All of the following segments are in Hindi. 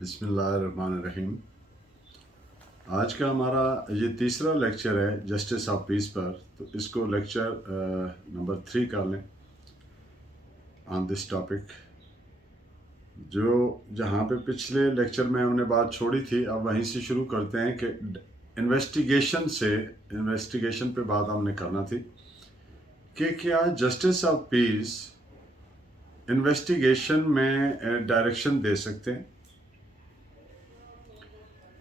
बिस्मिल्लाहिर्रहमानिर्रहीम। आज का हमारा ये तीसरा लेक्चर है जस्टिस ऑफ पीस पर। तो इसको लेक्चर नंबर 3 कर लें ऑन दिस टॉपिक। जो जहाँ पे पिछले लेक्चर में हमने बात छोड़ी थी, अब वहीं से शुरू करते हैं कि इन्वेस्टिगेशन पे बात हमने करना थी कि क्या जस्टिस ऑफ पीस इन्वेस्टिगेशन में डायरेक्शन दे सकते हैं।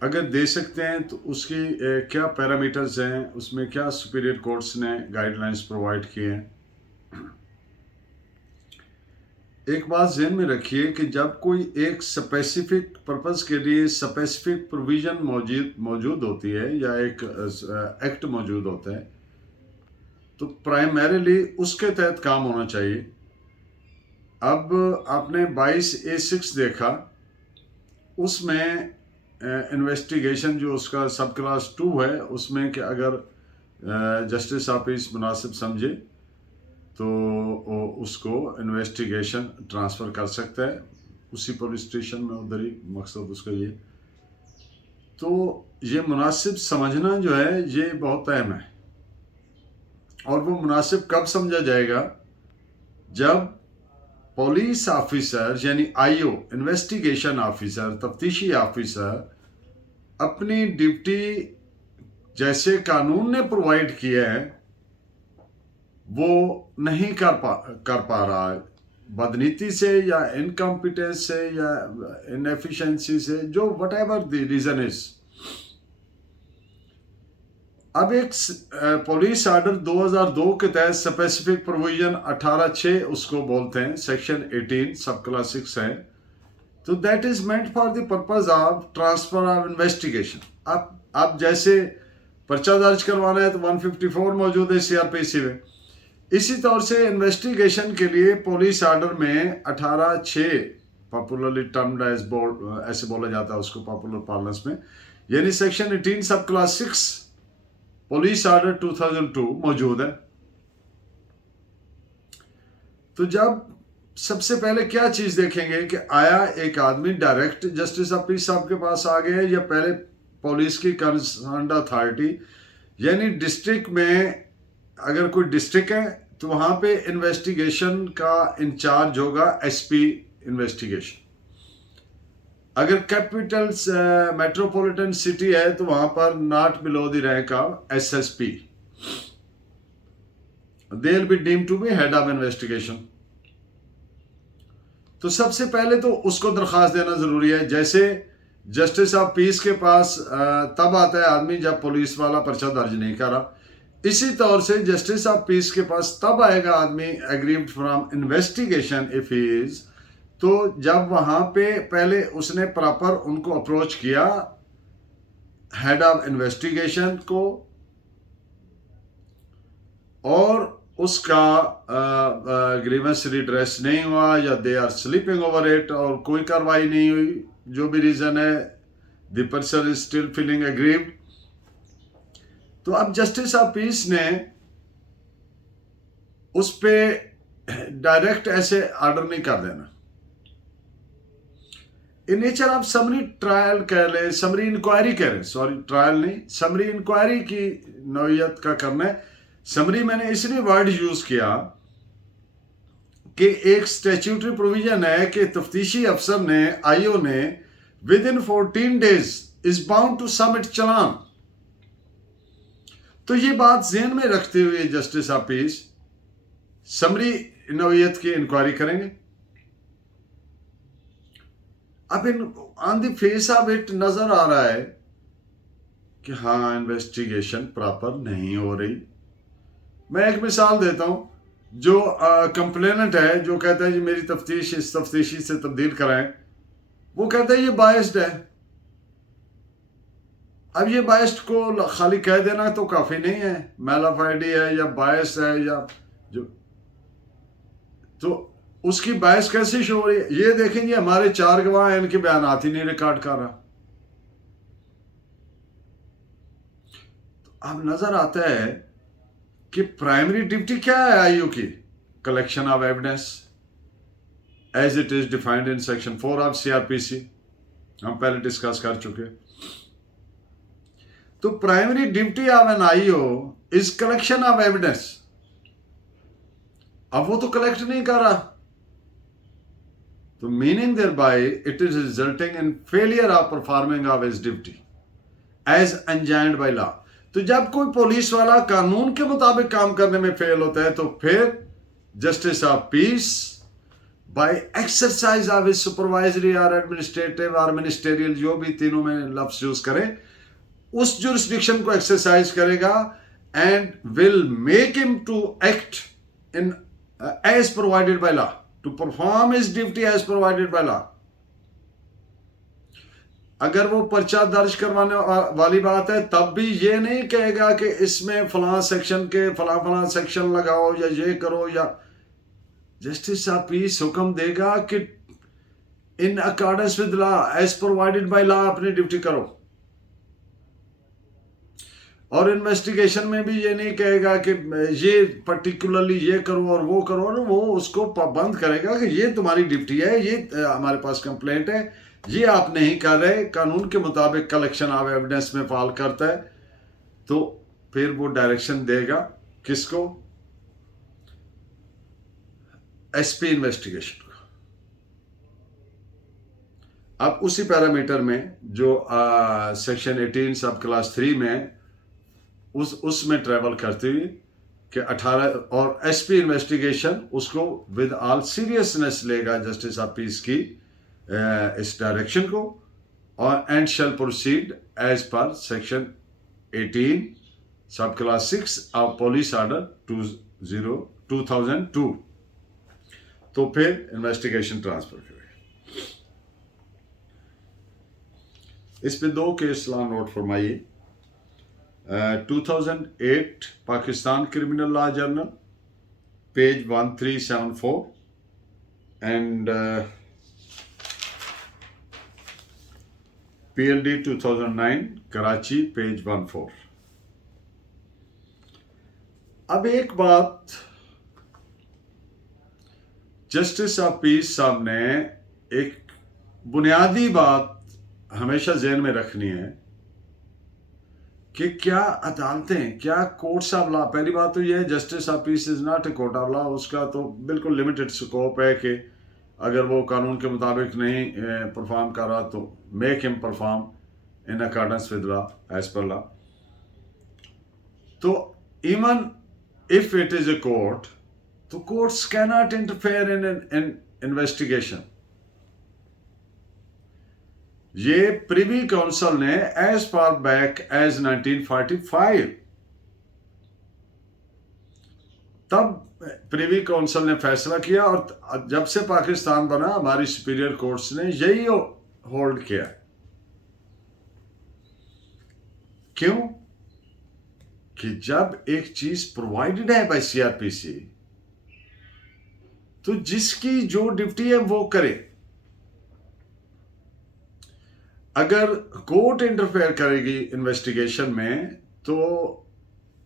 अगर दे सकते हैं तो उसकी क्या पैरामीटर्स हैं, उसमें क्या सुपीरियर कोर्ट्स ने गाइडलाइंस प्रोवाइड किए हैं। एक बात ध्यान में रखिए कि जब कोई एक स्पेसिफिक पर्पस के लिए स्पेसिफिक प्रोविजन मौजूद होती है या एक एक्ट मौजूद होता है, तो प्राइमरीली उसके तहत काम होना चाहिए। अब आपने 22A6 देखा, उसमें इन्वेस्टिगेशन जो उसका सब क्लास 2 है, उसमें कि अगर जस्टिस ऑफिस मुनासिब समझे तो उसको इन्वेस्टिगेशन ट्रांसफ़र कर सकता है उसी पुलिस स्टेशन में, उधर ही। मकसद उसका ये, तो ये मुनासिब समझना जो है ये बहुत अहम है। और वो मुनासिब कब समझा जाएगा? जब पुलिस ऑफिसर यानी आईओ, इन्वेस्टिगेशन ऑफिसर, तफ्तीशी ऑफिसर अपनी ड्यूटी जैसे कानून ने प्रोवाइड किया है वो नहीं कर पा रहा है, बदनीति से या इनकम्पिटेंस से या इनएफिशिएंसी से, जो whatever the reason is. अब एक पुलिस ऑर्डर 2002 के तहत स्पेसिफिक प्रोविजन 18(6) उसको बोलते हैं, सेक्शन 18 सब क्लास 6 है। तो that is meant for the purpose of transfer of investigation. अब जैसे पर्चा दर्ज करवाना है तो 154 मौजूद है सीआरपीसी में। इसी तौर से इन्वेस्टिगेशन के लिए पुलिस ऑर्डर में 18(6) पॉपुलरली टर्म्ड एज ऐसे बोला जाता है उसको पॉपुलर पार्लेंस में, यानी section 18 sub class 6 police order 2002 मौजूद है। तो जब सबसे पहले क्या चीज देखेंगे कि आया एक आदमी डायरेक्ट जस्टिस ऑफ पीस साहब के पास आ गया या पहले पुलिस की कंसर्न्ड अथॉरिटी, यानी डिस्ट्रिक्ट में अगर कोई डिस्ट्रिक्ट है तो वहां पे इन्वेस्टिगेशन का इंचार्ज होगा एसपी इन्वेस्टिगेशन। अगर कैपिटल मेट्रोपॉलिटन सिटी है तो वहां पर not below the rank of SSP, they will be deemed to be head of investigation. तो सबसे पहले तो उसको दरखास्त देना जरूरी है। जैसे जस्टिस ऑफ पीस के पास तब आता है आदमी जब पुलिस वाला पर्चा दर्ज नहीं करा, इसी तौर से जस्टिस ऑफ पीस के पास तब आएगा आदमी aggrieved from investigation if he is, तो जब वहां पे पहले उसने प्रॉपर उनको अप्रोच किया हेड ऑफ इन्वेस्टिगेशन को, और उसका ग्रीवेंस रिड्रेस नहीं हुआ या they are sleeping over it और कोई कार्रवाई नहीं हुई, जो भी रीजन है, the person is still feeling aggrieved, तो अब जस्टिस ऑफ पीस ने उस पे डायरेक्ट ऐसे ऑर्डर नहीं कर देना। इन नेचर आप समरी ट्रायल कह ले, समरी इंक्वायरी कह रहे, सॉरी ट्रायल नहीं, समरी इंक्वायरी की नौयत का करना है। समरी मैंने इसलिए वर्ड यूज किया कि एक स्टैट्यूटरी प्रोविजन है कि तफ्तीशी अफसर ने, आईओ ने, within 14 days is bound to submit challan. तो ये बात ध्यान में रखते हुए जस्टिस ऑफ पीस समरी नौयत की इंक्वायरी करेंगे। अब इन on the face of it नजर आ रहा है कि हाँ इन्वेस्टिगेशन प्रॉपर नहीं हो रही। मैं एक मिसाल देता हूं, जो कंप्लेनेंट है जो कहता है जी मेरी तफ्तीश इस तफ्तीशी से तब्दील कराएं, वो कहता है ये बायस्ड है। अब ये बायस्ड को खाली कह देना तो काफी नहीं है, मैलाफाइडी है या बायस है या जो, तो उसकी बायस कैसे शो हो रही है? ये देखेंगे हमारे 4 गवाह हैं, इनके बयान ही नहीं रिकॉर्ड कर रहा। तो अब नजर आता है कि प्राइमरी ड्यूटी क्या है आईयू की? Collection of evidence as it is defined in section 4 of CrPC. हम पहले डिस्कस कर चुके। तो primary duty of an IO is collection of evidence. अब वो तो कलेक्ट नहीं कर रहा, तो meaning thereby it is resulting in failure of performing of his duty as enjoined by law. तो जब कोई पुलिस वाला कानून के मुताबिक काम करने में फेल होता है, तो फिर justice of peace by exercise of his supervisory और एडमिनिस्ट्रेटिव और मिनिस्टेरियल, जो भी तीनों में लफ्ज यूज करें, उस जुरिस्डिक्शन को एक्सरसाइज करेगा and will make him to act in as provided by law, to perform his duty as provided by law. अगर वो पर्चा दर्ज करवाने वाली बात है, तब भी ये नहीं कहेगा कि इसमें फलां सेक्शन के फलां सेक्शन लगाओ या ये करो, या जस्टिस ऑफ पीस हुक्म देगा कि in accordance with law as provided by law अपनी ड्यूटी करो। और इन्वेस्टिगेशन में भी ये नहीं कहेगा कि ये पर्टिकुलरली ये करो और वो करो, और वो उसको पाबंद करेगा कि ये तुम्हारी ड्यूटी है, ये हमारे पास कंप्लेंट है, ये आप नहीं कर रहे, कानून के मुताबिक कलेक्शन ऑफ एविडेंस में फॉल करता है। तो फिर वो डायरेक्शन देगा किसको? एसपी इन्वेस्टिगेशन को। अब उसी पैरामीटर में जो सेक्शन 18 सब क्लास 3 में उसमें ट्रेवल करती हुई कि 18, और एसपी इन्वेस्टिगेशन उसको विद ऑल सीरियसनेस लेगा जस्टिस ऑफ पीस की इस डायरेक्शन को, और and shall proceed as per section 18 sub class 6 of police order 2002। तो फिर इन्वेस्टिगेशन ट्रांसफर करें। इस पे 2 केस लॉ नोट फरमाइए। 2008 Pakistan criminal law journal page 1374 and PLD 2009 Karachi page 14। अब एक बात जस्टिस ऑफ पीस साहब ने एक बुनियादी बात हमेशा जहन में रखनी है कि क्या अदालतें, क्या कोर्ट्स ऑफ लॉ, पहली बात तो यह है justice of piece is not a court of law. उसका तो बिल्कुल लिमिटेड स्कोप है कि अगर वो कानून के मुताबिक नहीं परफॉर्म कर रहा तो make him perform in accordance with law as per law. तो even if it is a court, तो courts can not interfere in investigation. ये प्रिवी काउंसिल ने एज फार बैक एज 1945, तब प्रिवी काउंसिल ने फैसला किया, और जब से पाकिस्तान बना हमारी सुपीरियर कोर्ट्स ने यही होल्ड किया। क्यों? कि जब एक चीज प्रोवाइडेड है बाय सीआरपीसी, तो जिसकी जो ड्यूटी है वो करे। अगर कोर्ट इंटरफेयर करेगी इन्वेस्टिगेशन में, तो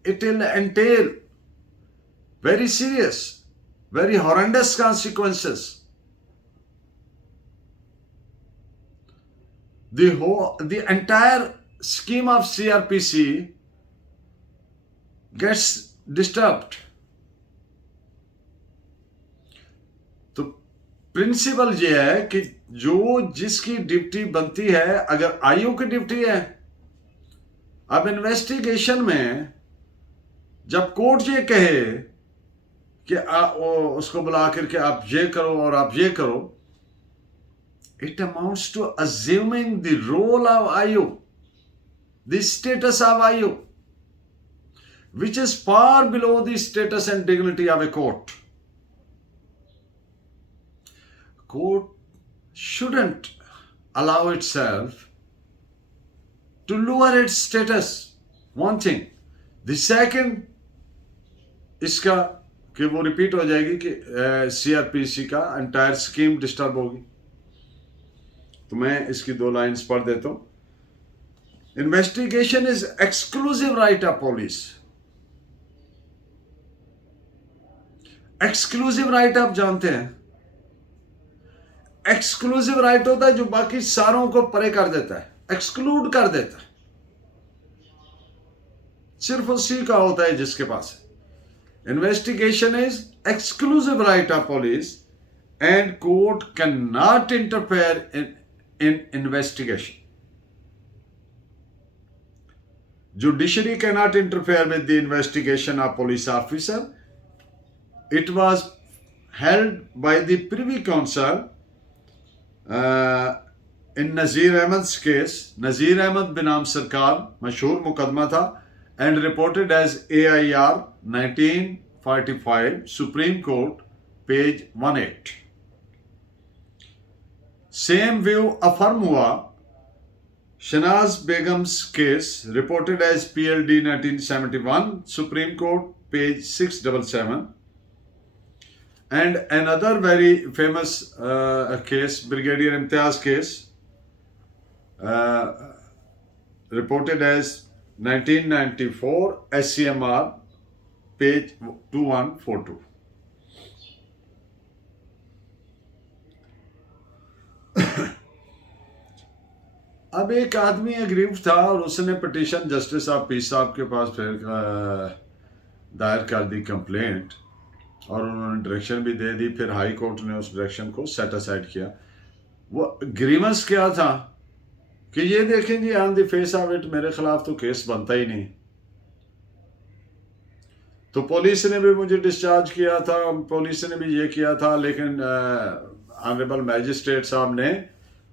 it will entail very serious, very horrendous consequences. The entire scheme of CRPC gets disturbed. तो प्रिंसिपल ये है कि जो जिसकी ड्यूटी बनती है, अगर आईओ की ड्यूटी है, अब इन्वेस्टिगेशन में जब कोर्ट ये कहे कि उसको बुला करके आप ये करो और आप ये करो, it amounts to assuming the role of IO, the status of IO, which is far below the status and dignity of a court. Court shouldn't allow itself to lower its status. One thing. The second, इसका कि वो रिपीट हो जाएगी कि सीआरपीसी का एंटायर स्कीम डिस्टर्ब होगी। तो मैं इसकी 2 लाइन्स पढ़ देता हूं। Investigation is exclusive right of police. Exclusive right आप जानते हैं, एक्सक्लूसिव राइट होता है जो बाकी सारों को परे कर देता है, एक्सक्लूड कर देता है, सिर्फ उसी का होता है जिसके पास है। Investigation is exclusive right of police and court can not interfere in investigation. Judiciary cannot interfere with the investigation of police officer. It was held by the Privy Council in Nazir Ahmed's case. Nazir Ahmed Binam Sarkar, मशहूर मुकदमा था, and reported as AIR 1945, Supreme Court, page 18. Same view affirm हुआ Shanaz Begum's case, reported as PLD 1971, Supreme Court, page 677. And another very famous case, Brigadier Imtiaz case, reported as 1994, SCMR, page 2142. अब एक आदमी अग्रीव था और उसने पिटीशन जस्टिस ऑफ पीस साहब के पास फिर दायर कर दी कंप्लेंट, और उन्होंने डायरेक्शन भी दे दी। फिर हाई कोर्ट ने उस डायरेक्शन को सेट असाइड किया। वो ग्रीवेंस क्या था कि ये देखें जी, on the face of it मेरे खिलाफ तो केस बनता ही नहीं, तो पुलिस ने भी मुझे डिस्चार्ज किया था, पुलिस ने भी ये किया था, लेकिन ऑनरेबल मैजिस्ट्रेट साहब ने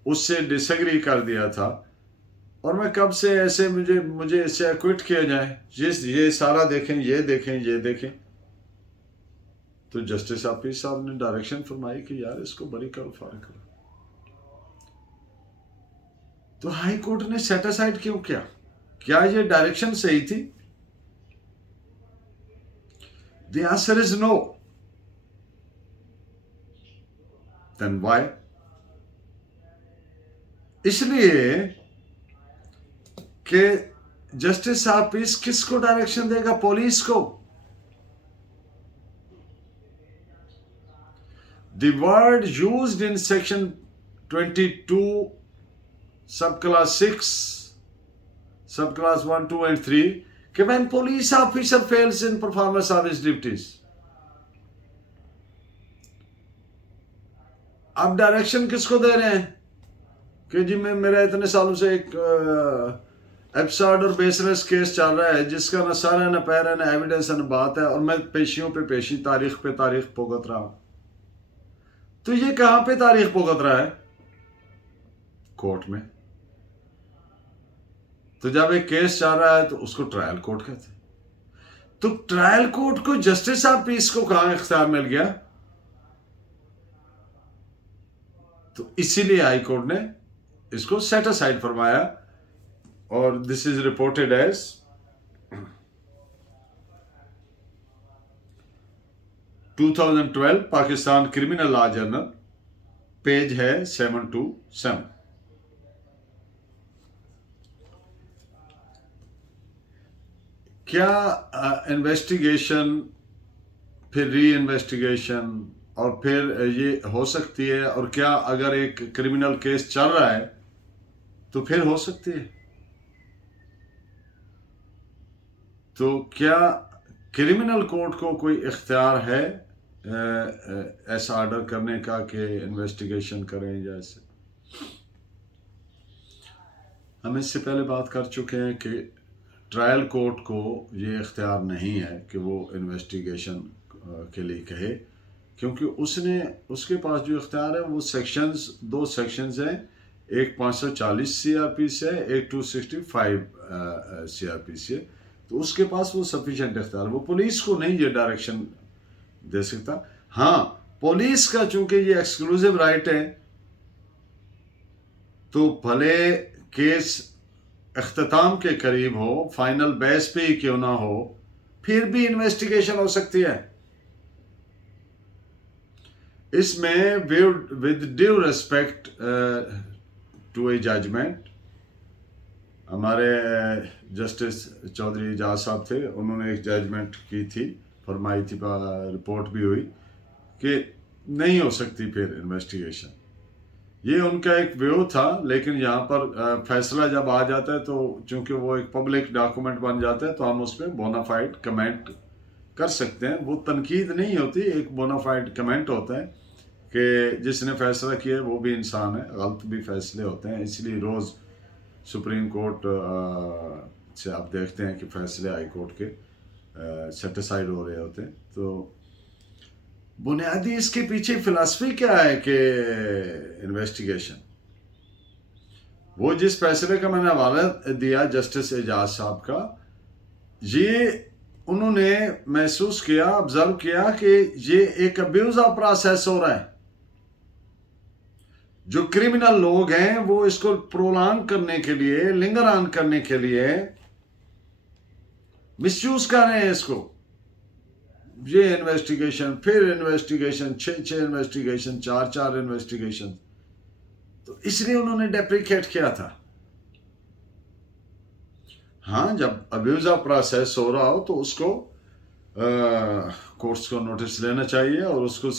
उससे डिसएग्री कर दिया था, और मैं कब से ऐसे मुझे इससे एक्विट किया जाए, ये सारा देखें, ये देखें, ये देखें। तो जस्टिस ऑफिस साहब ने डायरेक्शन फरमाई कि यार इसको बरी करो, फारिग करो। तो हाई कोर्ट ने सेट असाइड क्यों किया? क्या ये डायरेक्शन सही थी? The answer is no. Then why? इसलिए कि जस्टिस ऑफिस किसको डायरेक्शन देगा? पुलिस को। The word used in section 22 sub class 6 सब क्लास 1, 2 and 3 कि when police officer fails in performance of his duties. आप डायरेक्शन किसको दे रहे हैं कि जी मेरा इतने सालों से एक एपिसोड और बेसलेस केस चल रहा है जिसका न सर है, न पैर है, न एविडेंस है, न बात है, और मैं पेशियों पे पेशी, तारीख पे तारीख भुगत रहा हूं। तो ये कहां पे तारीख भुगत रहा है? कोर्ट में। तो जब एक केस चल रहा है तो उसको ट्रायल कोर्ट कहते हैं। तो ट्रायल कोर्ट को जस्टिस ऑफ पीस को कहां इख्तियार मिल गया? तो इसीलिए हाई कोर्ट ने इसको सेट असाइड फरमाया, और this is reported as 2012 Pakistan criminal law journal, page है 727। क्या इन्वेस्टिगेशन, फिर री इन्वेस्टिगेशन, और फिर ये हो सकती है, और क्या अगर एक क्रिमिनल केस चल रहा है तो फिर हो सकती है? तो क्या क्रिमिनल कोर्ट को कोई इख्तियार है ऐसा ऑर्डर करने का कि इन्वेस्टिगेशन करें? या ऐसे हम इससे पहले बात कर चुके हैं कि ट्रायल कोर्ट को ये इख्तियार नहीं है कि वो इन्वेस्टिगेशन के लिए कहे, क्योंकि उसके पास जो इख्तियार है वो सेक्शंस, 2 सेक्शंस हैं, एक 540 CRPC है, एक 265 CRPC है। तो उसके पास वो सफिशिएंट इख्तियार, वो पुलिस को नहीं ये डायरेक्शन दे सकता। हाँ, पुलिस का चूंकि ये एक्सक्लूसिव राइट है, तो भले केस अख्ताम के करीब हो, फाइनल बेस पे ही क्यों ना हो, फिर भी इन्वेस्टिगेशन हो सकती है। इसमें with due respect to a judgement, हमारे जस्टिस चौधरी एजाज साहब थे, उन्होंने एक जजमेंट की थी, फरमाई थी, रिपोर्ट भी हुई कि नहीं हो सकती फिर इन्वेस्टिगेशन। ये उनका एक व्यू था, लेकिन यहाँ पर फैसला जब आ जाता है तो चूंकि वो एक पब्लिक डॉक्यूमेंट बन जाता है तो हम उस पर बोनाफाइड कमेंट कर सकते हैं। वो तनकीद नहीं होती, एक बोनाफाइड कमेंट होता है कि जिसने फैसला किया है वो भी इंसान है, गलत भी फैसले होते हैं। इसलिए रोज़ सुप्रीम कोर्ट से आप देखते हैं कि फैसले हाई कोर्ट के सेटिसाइड हो रहे होते हैं। तो बुनियादी इसके पीछे फिलॉसफी क्या है कि इन्वेस्टिगेशन, वो जिस फैसले का मैंने हवाला दिया जस्टिस एजाज साहब का, ये उन्होंने महसूस किया, ऑब्जर्व किया कि ये एक अब्यूज ऑफ प्रोसेस हो रहा है। जो क्रिमिनल लोग हैं वो इसको प्रोलॉन्ग करने के लिए, लिंगर ऑन करने के लिए मिसयूज कर रहे हैं इसको। ये इन्वेस्टिगेशन, फिर इन्वेस्टिगेशन, 6 इन्वेस्टिगेशन, 4 इन्वेस्टिगेशन। तो इसलिए उन्होंने डेप्रिकेट किया था। हाँ, जब अब्यूज ऑफ प्रोसेस हो रहा हो तो उसको कोर्ट्स को नोटिस लेना चाहिए और उसको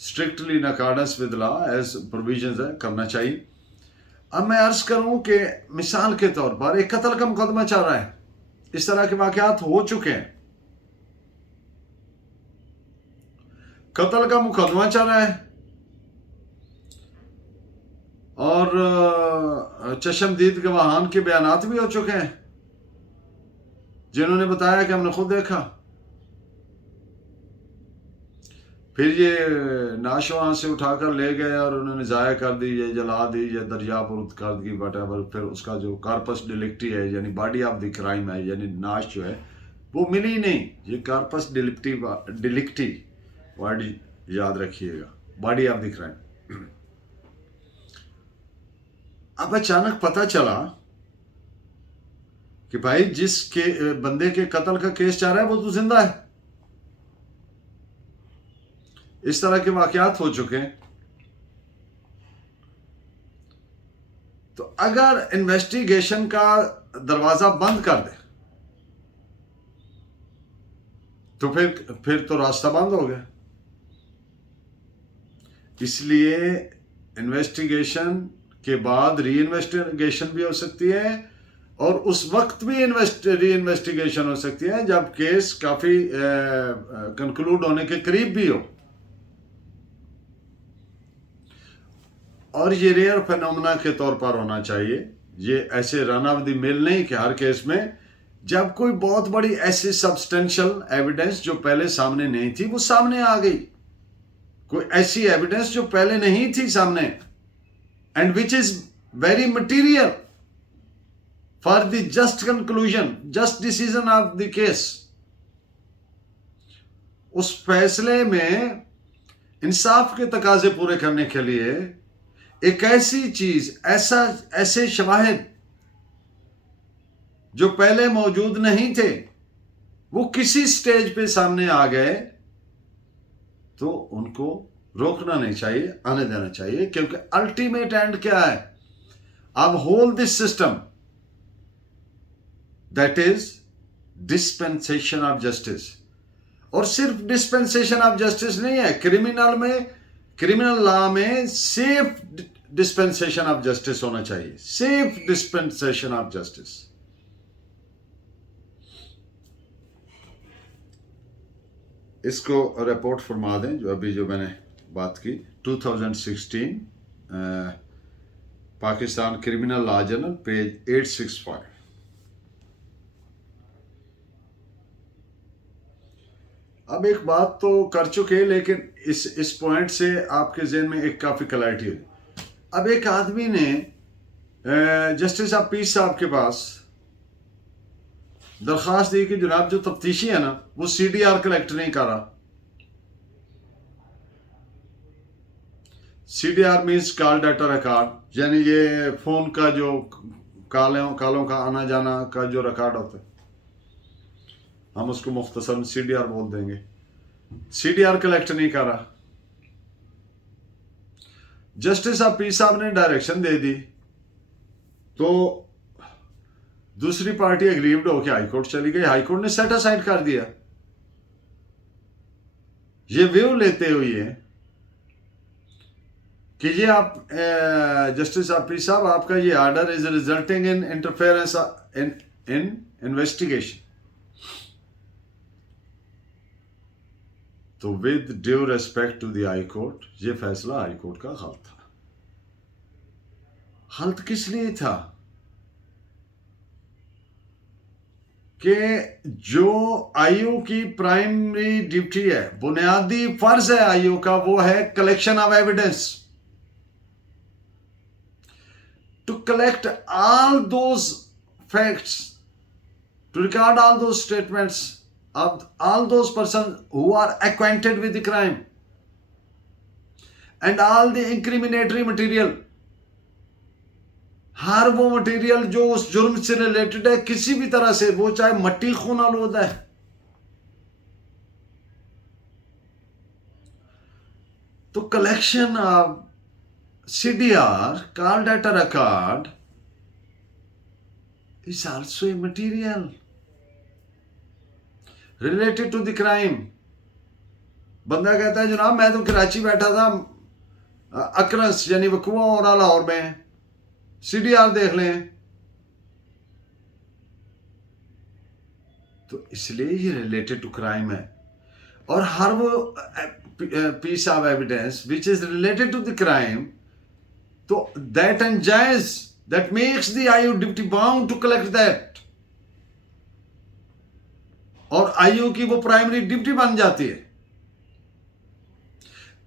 strictly in accordance with law as provisions है करना चाहिए। अब मैं अर्ज करूं कि मिसाल के तौर पर एक कत्ल का मुकदमा चल रहा है, इस तरह के वाकयात हो चुके हैं। कत्ल का मुकदमा चल रहा है और चशमदीद गवाहान के बयानात भी हो चुके हैं जिन्होंने बताया कि हमने खुद देखा। फिर ये नाश वहां से उठाकर ले गए और उन्होंने ज़ाया कर दी, या जला दी, या दरिया पर कर दी, वटेवर। फिर उसका जो कार्पस डिलिक्टी है, यानी बॉडी ऑफ द क्राइम है, यानी नाश जो है वो मिली नहीं। ये कार्पस डिलिक्टी वर्ड याद रखिएगा, बॉडी ऑफ द क्राइम। अब अचानक पता चला कि भाई जिसके बंदे के कत्ल का केस चल रहा है वो तो जिंदा है। इस तरह के वाकयात हो चुके हैं। तो अगर इन्वेस्टिगेशन का दरवाजा बंद कर दे तो फिर तो रास्ता बंद हो गया। इसलिए इन्वेस्टिगेशन के बाद री इन्वेस्टिगेशन भी हो सकती है और उस वक्त भी री इन्वेस्टिगेशन हो सकती है जब केस काफी कंक्लूड होने के करीब भी हो। और ये रेयर फिनोमेना के तौर पर होना चाहिए। ये ऐसे रन ऑफ द मिल नहीं कि हर केस में जब कोई बहुत बड़ी ऐसी सब्सटेंशियल एविडेंस जो पहले सामने नहीं थी वो सामने आ गई, कोई ऐसी एविडेंस जो पहले नहीं थी सामने and which is very material for the just conclusion, just decision of the case. उस फैसले में इंसाफ के तकाजे पूरे करने के लिए एक ऐसी चीज, ऐसे शवाहिद जो पहले मौजूद नहीं थे वो किसी स्टेज पे सामने आ गए तो उनको रोकना नहीं चाहिए, आने देना चाहिए। क्योंकि अल्टीमेट एंड क्या है, अब whole this system that is dispensation of justice. और सिर्फ डिस्पेंसेशन ऑफ जस्टिस नहीं है, क्रिमिनल लॉ में सेफ डिस्पेंसेशन ऑफ जस्टिस होना चाहिए, सेफ डिस्पेंसेशन ऑफ जस्टिस। इसको रिपोर्ट फरमा दें जो मैंने बात की 2016 Pakistan criminal law journal page 865। अब एक बात तो कर चुके, लेकिन इस पॉइंट से आपके जहन में एक काफी क्लैरिटी हुई। अब एक आदमी ने जस्टिस ऑफ पीस साहब के पास दरख्वास्त दी कि जनाब जो तफ्तीशी है ना वो CDR कलेक्ट नहीं कर रहा। CDR means call data record, यानी ये फोन का जो कालों का आना जाना का जो रिकॉर्ड होता है, हम उसको मुख्तसर CDR बोल देंगे। CDR कलेक्ट नहीं कर रहा। जस्टिस ऑफ पीस साहब ने डायरेक्शन दे दी तो दूसरी पार्टी एग्रीव्ड होकर हाईकोर्ट चली गई। हाईकोर्ट ने सेट असाइड कर दिया। ये व्यू लेते हुए कि ये आप जस्टिस आपी साहब, आपका ये order is resulting in interference in investigation. तो with due respect to the High Court, ये फैसला हाई कोर्ट का गलत था। गलत किस लिए था कि जो आईओ की प्राइमरी ड्यूटी है, बुनियादी फर्ज है आईओ का, वो है collection of evidence, to collect all those facts, to record all those statements of all those persons who are acquainted with the crime and all the incriminatory material, हर वो मटेरियल जो उस जुर्म से रिलेटेड है किसी भी तरह से, वो चाहे मट्टी खून आलूद है। तो collection of CDR called at a record is also a material related to the crime। बंदा कहता है जनाब मैं तो कराची बैठा था, अक्रस यानी वकूआ हो रहा लाहौर में, सीडीआर देख लें। तो इसलिए ये रिलेटेड टू क्राइम है। और हर वो piece of evidence which is related to the crime, तो दैट एंजाइज that makes the IO duty bound to collect that, और IO की वो प्राइमरी ड्यूटी बन जाती है।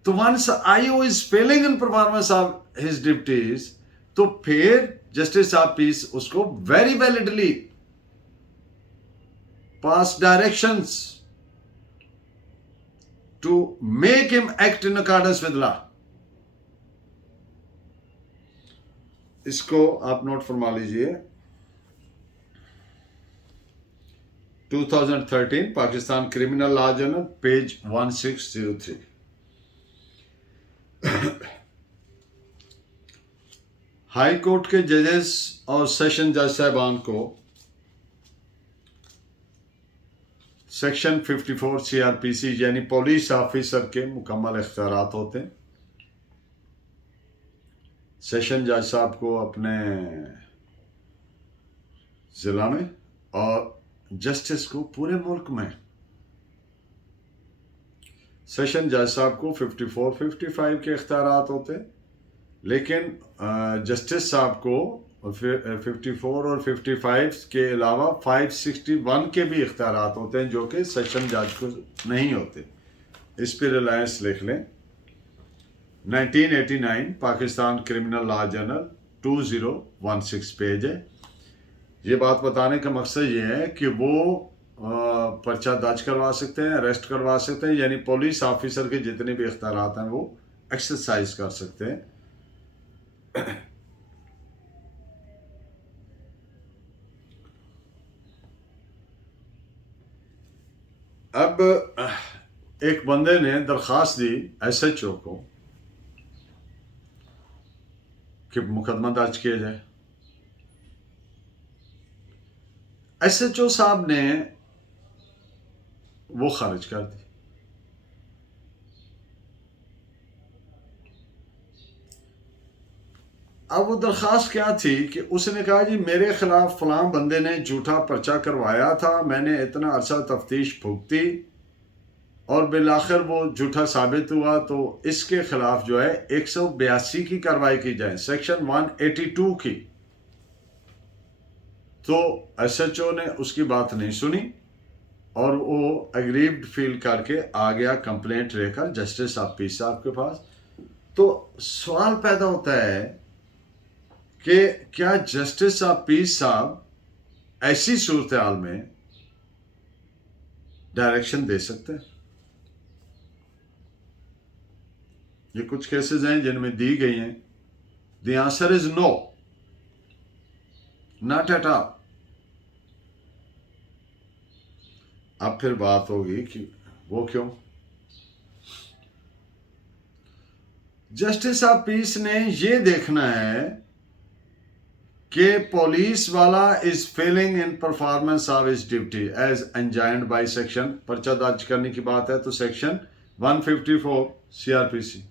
तो once IO is failing in performance of his duties, तो फिर जस्टिस ऑफ पीस उसको very validly pass directions to make him act in accordance with law. इसको आप नोट फरमा लीजिए। 2013 Pakistan criminal law journal page 1603। High court के जजेस और सेशन जज साहबान को सेक्शन 54 CRPC यानी पुलिस ऑफिसर के मुकम्मल इख्तियारात होते हैं। सेशन जज साहब को अपने जिला में और जस्टिस को पूरे मुल्क में। सेशन जज साहब को 54, 55 के इख्तियारात होते हैं, लेकिन जस्टिस साहब को 54 और 55 के अलावा 561 के भी इख्तियारात होते हैं, जो कि सेशन जज को नहीं होते। इस पर रिलायंस लिख लें। 1989 Pakistan criminal law journal 2016 page है। ये बात बताने का मकसद ये है कि वो पर्चा दर्ज करवा सकते हैं, अरेस्ट करवा सकते हैं, यानी पुलिस ऑफिसर के जितने भी इख्तियारात हैं वो एक्सरसाइज कर सकते हैं। अब एक बंदे ने दरख्वास्त दी SHO को कि मुकदमा दर्ज किया जाए। SHO साहब ने वो खारिज कर दी। अब वो दरख्वास्त क्या थी कि उसने कहा जी मेरे खिलाफ फलां बंदे ने झूठा पर्चा करवाया था, मैंने इतना अरसा तफ्तीश भुगती और बिलाखिर वो झूठा साबित हुआ, तो इसके खिलाफ जो है 182 की कार्रवाई की जाए, सेक्शन 182 की। तो SHO ने उसकी बात नहीं सुनी और वो एग्रीव्ड फील करके आ गया कंप्लेंट लेकर जस्टिस ऑफ पीस साहब के पास। तो सवाल पैदा होता है कि क्या जस्टिस ऑफ पीस साहब ऐसी सूरत हाल में डायरेक्शन दे सकते हैं? ये कुछ केसेस हैं जिनमें दी गई हैं। The answer is no, not at all. अब फिर बात होगी कि वो क्यों। जस्टिस ऑफ पीस ने ये देखना है कि पुलिस वाला is failing in performance of his duty as enjoined by section, पर्चा दर्ज करने की बात है तो सेक्शन 154 CRPC।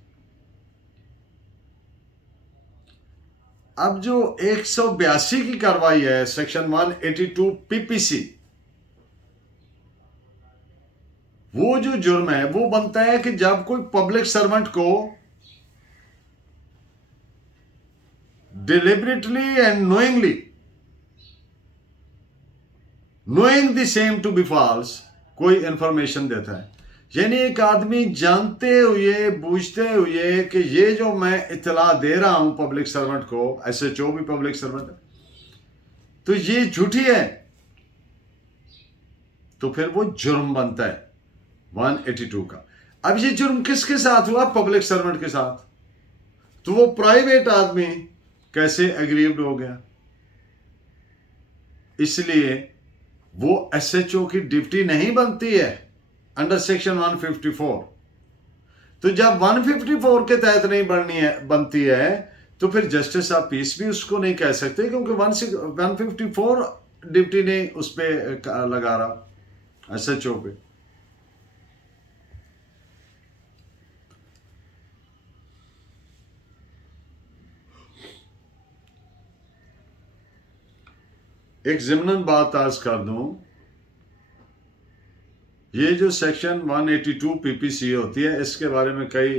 अब जो 182 की कार्रवाई है सेक्शन 182 पीपीसी, वो जो जुर्म है वो बनता है कि जब कोई पब्लिक सर्वेंट को deliberately and knowing the same to be false कोई इंफॉर्मेशन देता है, यानी एक आदमी जानते हुए बूझते हुए कि ये जो मैं इतला दे रहा हूं पब्लिक सर्वेंट को, एसएचओ भी पब्लिक सर्वेंट है, तो ये झूठी है, तो फिर वो जुर्म बनता है 182 का। अब ये जुर्म किसके साथ हुआ? पब्लिक सर्वेंट के साथ। तो वो प्राइवेट आदमी कैसे एग्रीव्ड हो गया? इसलिए वो एसएचओ की ड्यूटी नहीं बनती है अंडर सेक्शन 154। तो जब 154 के तहत नहीं बनती है तो फिर जस्टिस ऑफ पीस भी उसको नहीं कह सकते, क्योंकि 154 ड्यूटी नहीं उस पर लगा रहा एसएचओ पे। एक ज़िमनन बात आज कर दूं, ये जो सेक्शन 182 पीपीसी होती है, इसके बारे में कई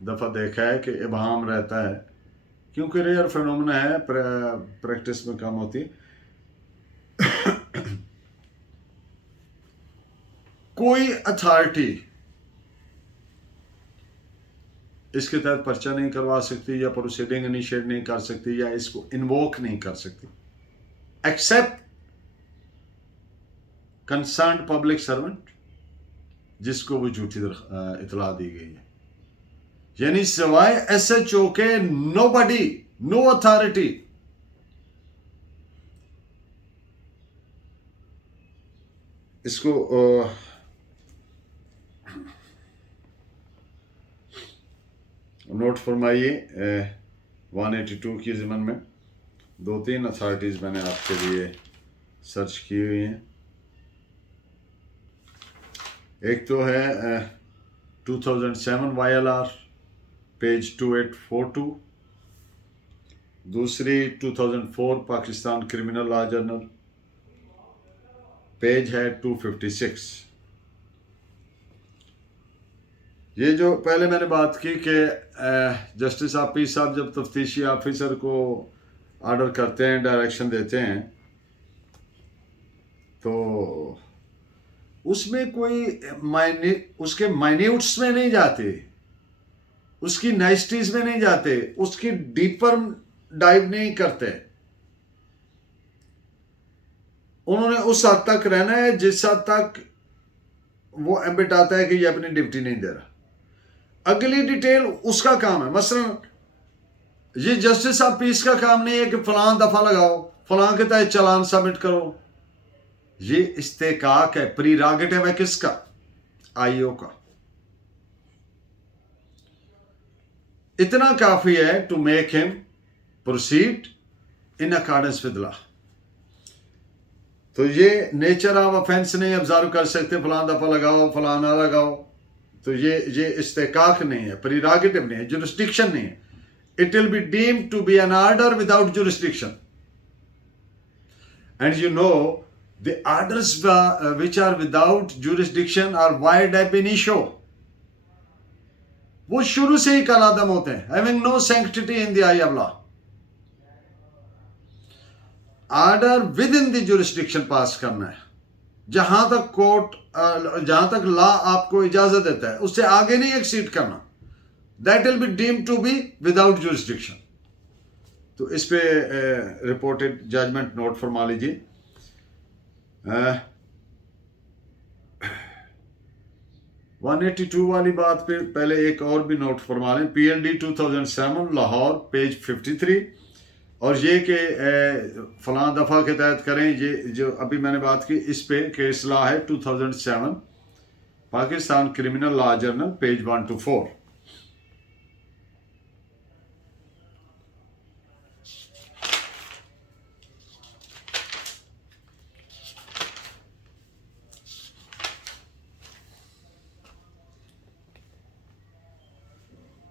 दफ़ा देखा है कि इबहम रहता है, क्योंकि रेयर फिनोमेना है, प्रैक्टिस में कम होती है। कोई अथॉरिटी इसके तहत पर्चा नहीं करवा सकती या प्रोसीडिंग इनिशिएट नहीं कर सकती या इसको इन्वोक नहीं कर सकती, एक्सेप्ट कंसर्न पब्लिक सर्वेंट जिसको वो झूठी इतला दी गई है, यानी सिवाय एसएचओ के नोबडी, नो अथॉरिटी। इसको नोट फरमाइए। 182 की ज़िमन में 2-3 अथॉरिटीज़ मैंने आपके लिए सर्च की हुई हैं। एक तो है 2007 YLR पेज 2842, दूसरी 2004 Pakistan criminal law journal page है 256। ये जो पहले मैंने बात की कि जस्टिस ऑफ पीस साहब जब तफ्तीशी ऑफिसर को ऑर्डर करते हैं, डायरेक्शन देते हैं, तो उसमें कोई उसके माइन्यूट्स में नहीं जाते, उसकी नाइस्टीज में नहीं जाते, उसकी डीपर डाइव नहीं करते। उन्होंने उस हद तक रहना है जिस हद तक वो एम्बिट आता है कि ये अपनी ड्यूटी नहीं दे रहा। अगली डिटेल उसका काम है। मसलन ये जस्टिस ऑफ पीस का काम नहीं है कि फलां दफा लगाओ, फलां के तहत चालान सबमिट करो। ये इस्तेकाक है, प्रीरोगेटिव है किसका? आईओ का। इतना काफी है to make him proceed in accordance with law. तो ये नेचर ऑफ ऑफेंस नहीं ऑब्जर्व कर सकते, फलां दफा लगाओ फलां ना लगाओ। तो ये इस्तेकाक नहीं है, प्रीरोगेटिव नहीं है, जुरिस्डिक्शन नहीं है। It will be deemed to be an order without jurisdiction. And you know, the orders which are without jurisdiction are void ab initio. वो शुरू से ही कलादम होते हैं, having no sanctity in the eye of law. Order within the jurisdiction पास करना है, जहां तक कोर्ट, जहां तक लॉ आपको इजाजत देता है, उससे आगे नहीं एक्सीड करना। That will be deemed to be without jurisdiction. तो इस पे रिपोर्टेड जजमेंट नोट फरमा लीजिए। 182 वाली बात पे पहले एक और भी नोट फरमा लें। PLD 2007 लाहौर पेज 53, और ये कि फलां दफ़ा के तहत करें, ये जो अभी मैंने बात की इस पे केस लॉ है 2007 Pakistan criminal law journal page 124।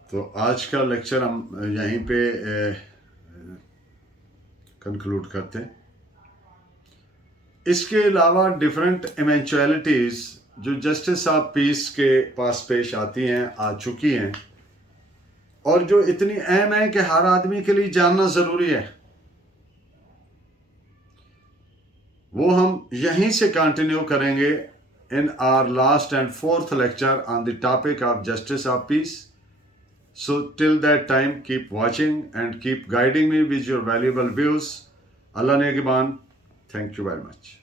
तो आज का लेक्चर हम यहीं पे कंक्लूड करते हैं। इसके अलावा डिफरेंट इवेंचुअलिटीज़ जो जस्टिस ऑफ पीस के पास पेश आती हैं, आ चुकी हैं, और जो इतनी अहम है कि हर आदमी के लिए जानना ज़रूरी है, वो हम यहीं से कंटिन्यू करेंगे in our last and fourth lecture on the topic of justice of peace. So till that time, keep watching and keep guiding me with your valuable views. Allah Negiban, thank you very much.